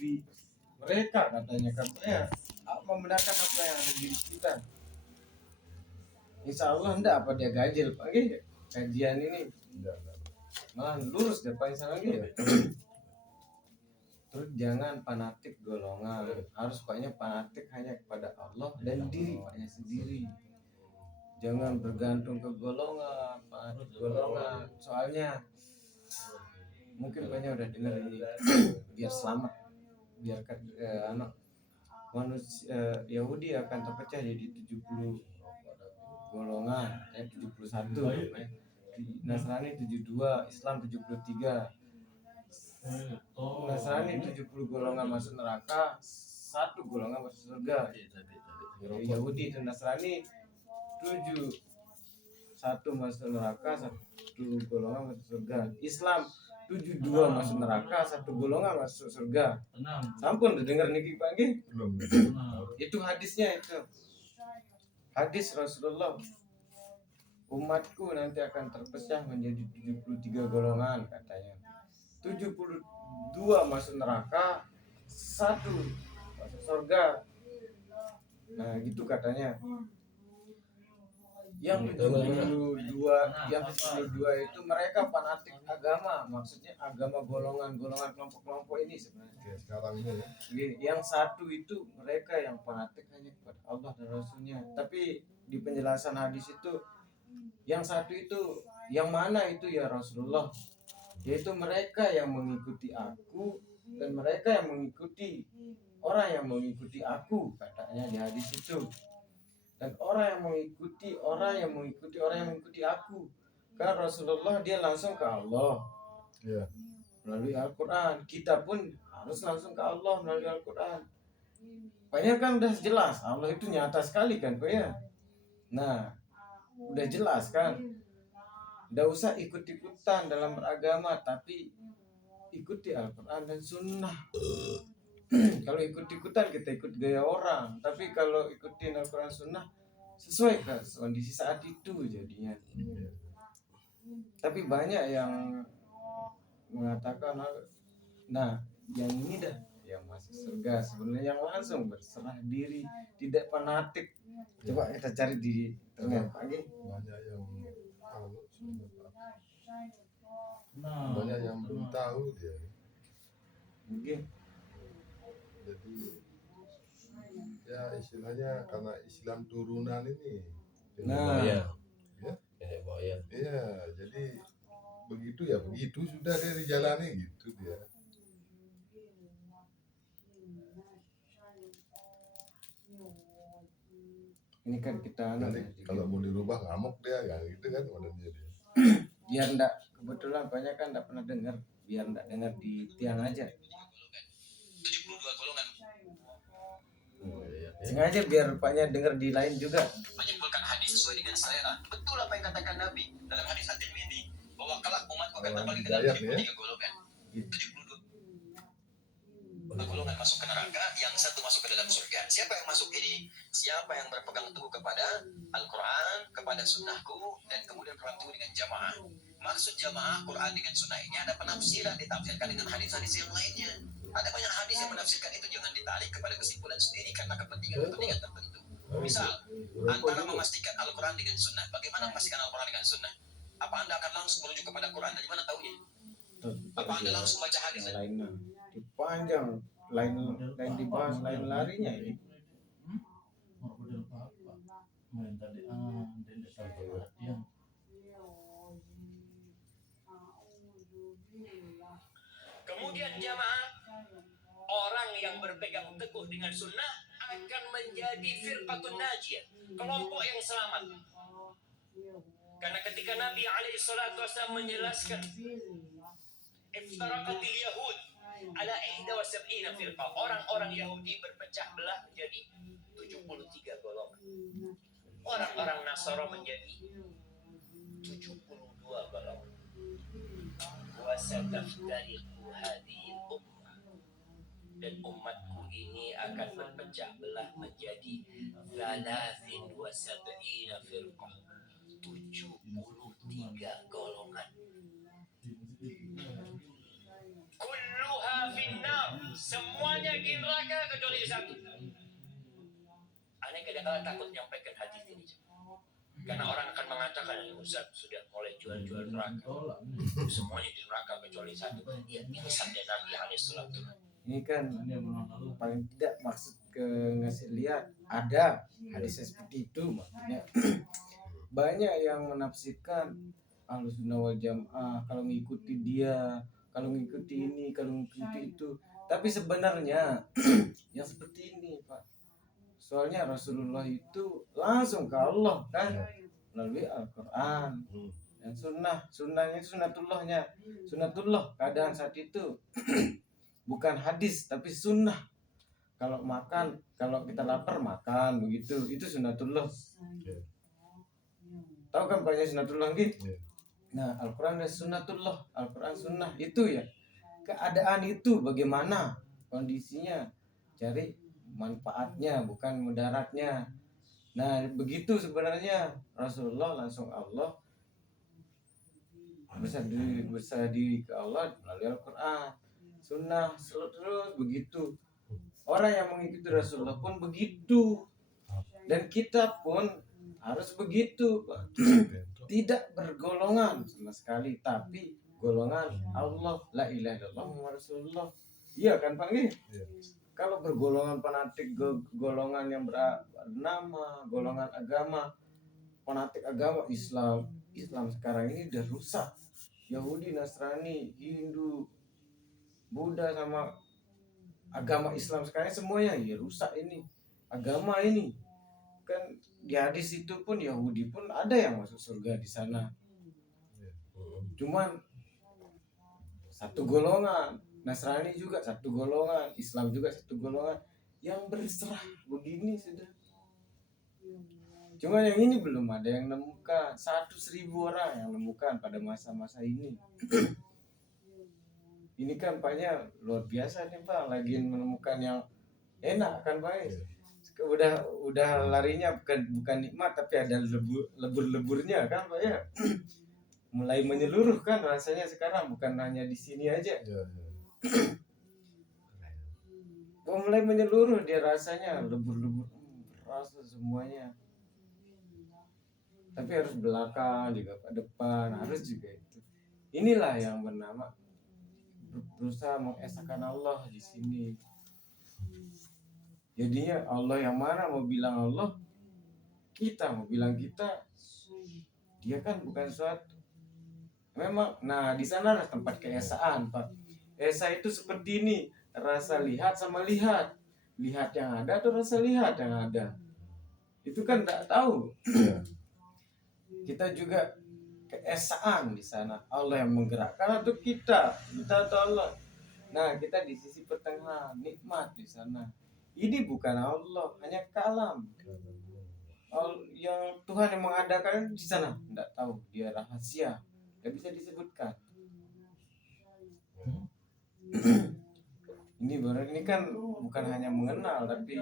diri mereka katanya membenarkan apa yang ada di diri kita. Insya Allah enggak apa dia ganjil pagi kajian ini malah lurus deh paling salah gitu. Terus jangan fanatik golongan, harus pokoknya fanatik hanya kepada Allah dan diri paknya sendiri. Jangan bergantung ke golongan, fanatik golongan. Soalnya mungkin banyak udah dengar ini biar selamat, biar anak manusia Yahudi akan terpecah jadi 70 golongan, 71, Nasrani 72, Islam 73. Nasrani 70 golongan masuk neraka, 1 golongan masuk surga. Yahudi dan Nasrani 1 masuk neraka, 1 golongan masuk surga. Islam 72 masuk neraka, 1 golongan masuk surga. Sampun udah dengar niki pagi? Belum. Itu hadisnya itu. Hadis Rasulullah. Umatku nanti akan terpecah menjadi 73 golongan katanya. 72 masuk neraka, 1 masuk surga. Nah, gitu katanya. Yang 72 itu mereka fanatik agama, maksudnya agama golongan-golongan kelompok-kelompok ini sebenarnya. Sekarang ini ya. Yang 1 itu mereka yang fanatik hanya kepada Allah dan Rasulnya. Tapi di penjelasan hadis itu yang 1 itu yang mana itu ya Rasulullah? Yaitu mereka yang mengikuti aku dan mereka yang mengikuti orang yang mengikuti aku, katanya di hadis itu. Dan orang yang mengikuti orang yang mengikuti aku. Kan Rasulullah dia langsung ke Allah melalui Al-Quran. Kita pun harus langsung ke Allah melalui Al-Quran. Banyak kan udah jelas, Allah itu nyata sekali kan Pak ya. Nah, udah jelas kan. Udah usah ikut-ikutan dalam beragama, tapi ikuti Al-Quran dan Sunnah. Kalau ikut-ikutan kita ikut gaya orang, tapi kalau ikutin Al-Quran Sunnah sesuai kan kondisi saat itu jadinya. Tapi banyak yang mengatakan, nah yang ini dah yang masuk surga, sebenarnya yang langsung berserah diri, tidak fanatik. Coba kita cari di internet pagi. Banyak yang belum tahu dia. Mungkin. Jadi ya istilahnya karena Islam turunan ini. Nah, Iya, jadi begitu ya begitu sudah dia dijalani gitu dia. Ini kan kita nanti kalau mau dirubah ngamuk dia kan gitu kan modelnya dia. Biar enggak, kebetulan banyak kan enggak pernah dengar, biar enggak dengar di tiang aja. 72 golongan. Sengaja biar rupanya dengar di lain juga. Menyimpulkan hadis sesuai dengan selera. Betul apa yang katakan Nabi dalam hadis At-Tirmidzi bahwa kelak umatku akan terbagi ke dalam 73 golongan. 72 golongan masuk ke neraka, yang 1 masuk ke dalam surga. Siapa yang masuk ini? Siapa yang berpegang teguh kepada Al-Quran, kepada sunnahku, dan kemudian berpegang teguh dengan jamaah. Maksud jamaah Quran dengan sunnah ini ada penafsiran, ditafsirkan dengan hadis-hadis yang lainnya. Ada banyak hadis yang menafsirkan itu, jangan ditarik kepada kesimpulan sendiri karena kepentingan tertentu. Misal, antara memastikan Al-Quran dengan sunnah. Bagaimana memastikan Al-Quran dengan sunnah? Apa Anda akan langsung merujuk kepada Quran? Dari mana tahunya? Apa Anda langsung baca hadis? Lainnya dipanjang, lain dibahas, lain larinya ini. Kemudian jamaah, orang yang berpegang teguh dengan sunnah akan menjadi firqatun najiyah, kelompok yang selamat. Karena ketika Nabi SAW menjelaskan iftaraqatil yahud ala 71 firqah, orang-orang Yahudi berpecah belah menjadi 73 golongan. Orang-orang Nasara menjadi 72 golongan. Wa sataftariqu hadhihi ummah, dan umatku ini akan berpecah belah menjadi 73 firqah, 73 golongan. Kulluha finnar, Semuanya di neraka kecuali satu. Aneh kadang-kadang takut menyampaikan hadis ini. Karena orang akan mengatakan, Ustaz sudah mulai jual-jual neraka. Semuanya di neraka kecuali satu. Ya, ini sabda Nabi alaihissalatu. Ini kan paling tidak maksud ke ngasih lihat ada hadis seperti itu maksudnya. Banyak yang menafsirkan Ahlussunnah wal Jamaah kalau mengikuti dia, kalau mengikuti ini, kalau mengikuti itu. Tapi sebenarnya yang seperti ini, Pak. Soalnya Rasulullah itu langsung ke Allah kan melalui Al-Quran dan sunnahnya itu sunnatullah keadaan saat itu bukan hadis tapi sunnah. Kalau makan, kalau kita lapar makan begitu, itu sunnatullah. Tahu kan banyak sunnatullah gitu. Nah, Al-Quran dan sunnatullah, Al-Quran sunnah itu ya. Keadaan itu bagaimana kondisinya, cari manfaatnya bukan mudaratnya. Nah, begitu sebenarnya Rasulullah langsung Allah berserah diri ke Allah melalui Al-Quran, sunnah, terus begitu. Orang yang mengikuti Rasulullah pun begitu, dan kita pun harus begitu, Pak. Tidak bergolongan sama sekali, tapi golongan Allah, la ilaha illallah Muhammad Rasulullah. Iya kan Pak? Kalau bergolongan fanatik, golongan yang bernama golongan agama, fanatik agama Islam sekarang ini udah rusak. Yahudi, Nasrani, Hindu, Buddha sama agama Islam sekarang semuanya ya rusak ini. Agama ini kan di hadis itu pun Yahudi pun ada yang masuk surga di sana. Cuman satu golongan, Nasrani juga satu golongan, Islam juga satu golongan yang berserah begini sudah. Cuma yang ini belum ada yang nemukan. 100.000 orang yang nemukan pada masa-masa ini. Ini kan Paknya luar biasa nih Pak, lagi menemukan yang enak kan Pak. Udah larinya bukan nikmat tapi ada lebur-leburnya kan Pak ya. Mulai menyeluruh kan rasanya sekarang, bukan hanya di sini aja. Mulai menyeluruh dia rasanya, lebur-lebur rasa semuanya. Tapi harus belakang juga, ke depan harus juga itu. Inilah yang bernama berusaha mengesahkan Allah di sini. Jadinya Allah yang mana mau bilang Allah, kita mau bilang kita, dia kan bukan suatu. Memang, nah di sana lah tempat keesaan Pak. Esa itu seperti ini, rasa lihat sama lihat yang ada atau rasa lihat yang ada. Itu kan tak tahu. Kita juga keesaan di sana. Allah yang menggerakkan atau kita atau Allah. Nah, kita di sisi pertengahan, nikmat di sana. Ini bukan Allah, hanya kalam. Yang Tuhan yang mengadakan di sana, tidak tahu, dia rahasia, tidak bisa disebutkan. Ini kan bukan hanya mengenal, tapi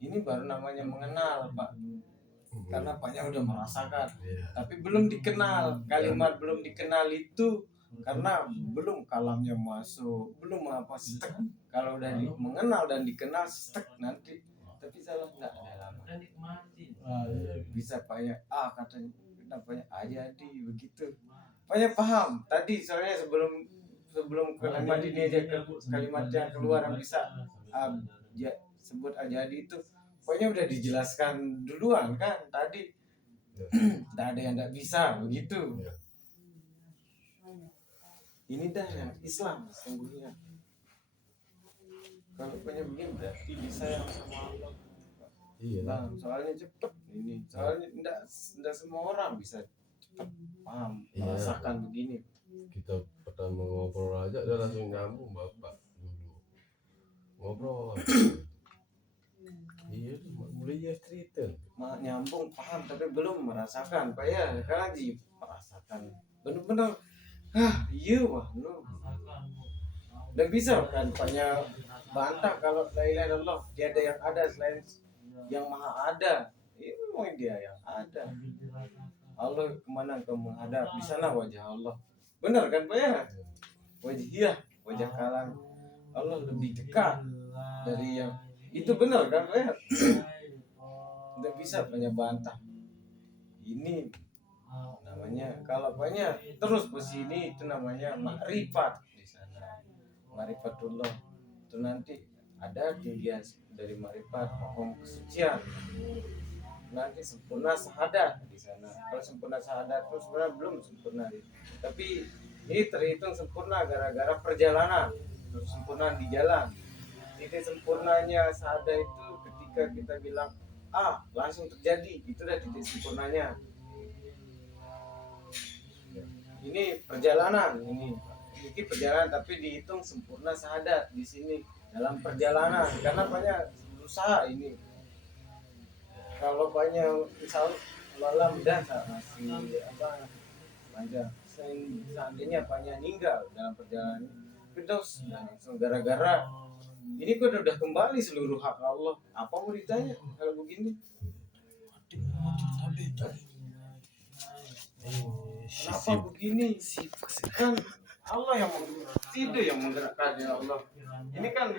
ini baru namanya mengenal, Pak. Karena Paknya udah merasakan, tapi belum dikenal. Kalimat belum dikenal itu karena belum kalamnya masuk, belum apa stuck. Kalau udah mengenal dan dikenal stuck nanti. Tapi salah enggak ada lama. Bisa Paknya katanya kenapanya jadi begitu. Paknya paham. Tadi soalnya sebelum kalimat ini aja kalimat yang keluar yang bisa sebut jadi itu. Pokoknya udah dijelaskan duluan kan tadi. Tidak ada yang tidak bisa begitu. Ini dah yang Islam sesungguhnya. Kalau punya begini berarti bisa yang sama Allah. Iya. Bang, soalnya cepet ini. Soalnya tidak semua orang bisa cepat paham merasakan begini. Kita pertama ngobrol aja udah langsung nyambung Bapak dulu. Ngobrol. Iya, mulai ya cerita. Nyambung paham tapi belum merasakan Pak ya. Sekarang lagi merasakan benar-benar iya wah lu. Dan bisa kan Paknya bantah kalau la ilaha illallah tiada yang ada selain yang maha ada. Ini memang dia yang ada. Allah kemana kau menghadap, di sana wajah Allah. Benar kan Pak ya? Wajah kalam Allah lebih dekat dari yang itu, benar kan ya? Nggak bisa banyak bantah. Ini namanya kalau banyak terus ke sini itu namanya makrifat di sana. Makrifatullah itu nanti ada tinggian dari makrifat, makom kesucian. Nanti sempurna syahadat di sana. Kalau sempurna syahadat itu sebenarnya belum sempurna, tapi ini terhitung sempurna gara-gara perjalanan, terus sempurna di jalan. Titik sempurnanya syahadat itu ketika kita bilang langsung terjadi, itu udah titik sempurnanya. Ini perjalanan, ini perjalanan tapi dihitung sempurna syahadat di sini dalam perjalanan, karena banyak berusaha ini. Kalau banyak misal malam dan masih banyak seandainya banyak meninggal dalam perjalanan terus langsung gara-gara ini kok udah kembali seluruh hak Allah, apa mau ditanya kalau begini? Kenapa begini? Kan Allah yang tidak yang menggerakkan, ya Allah. Ini kan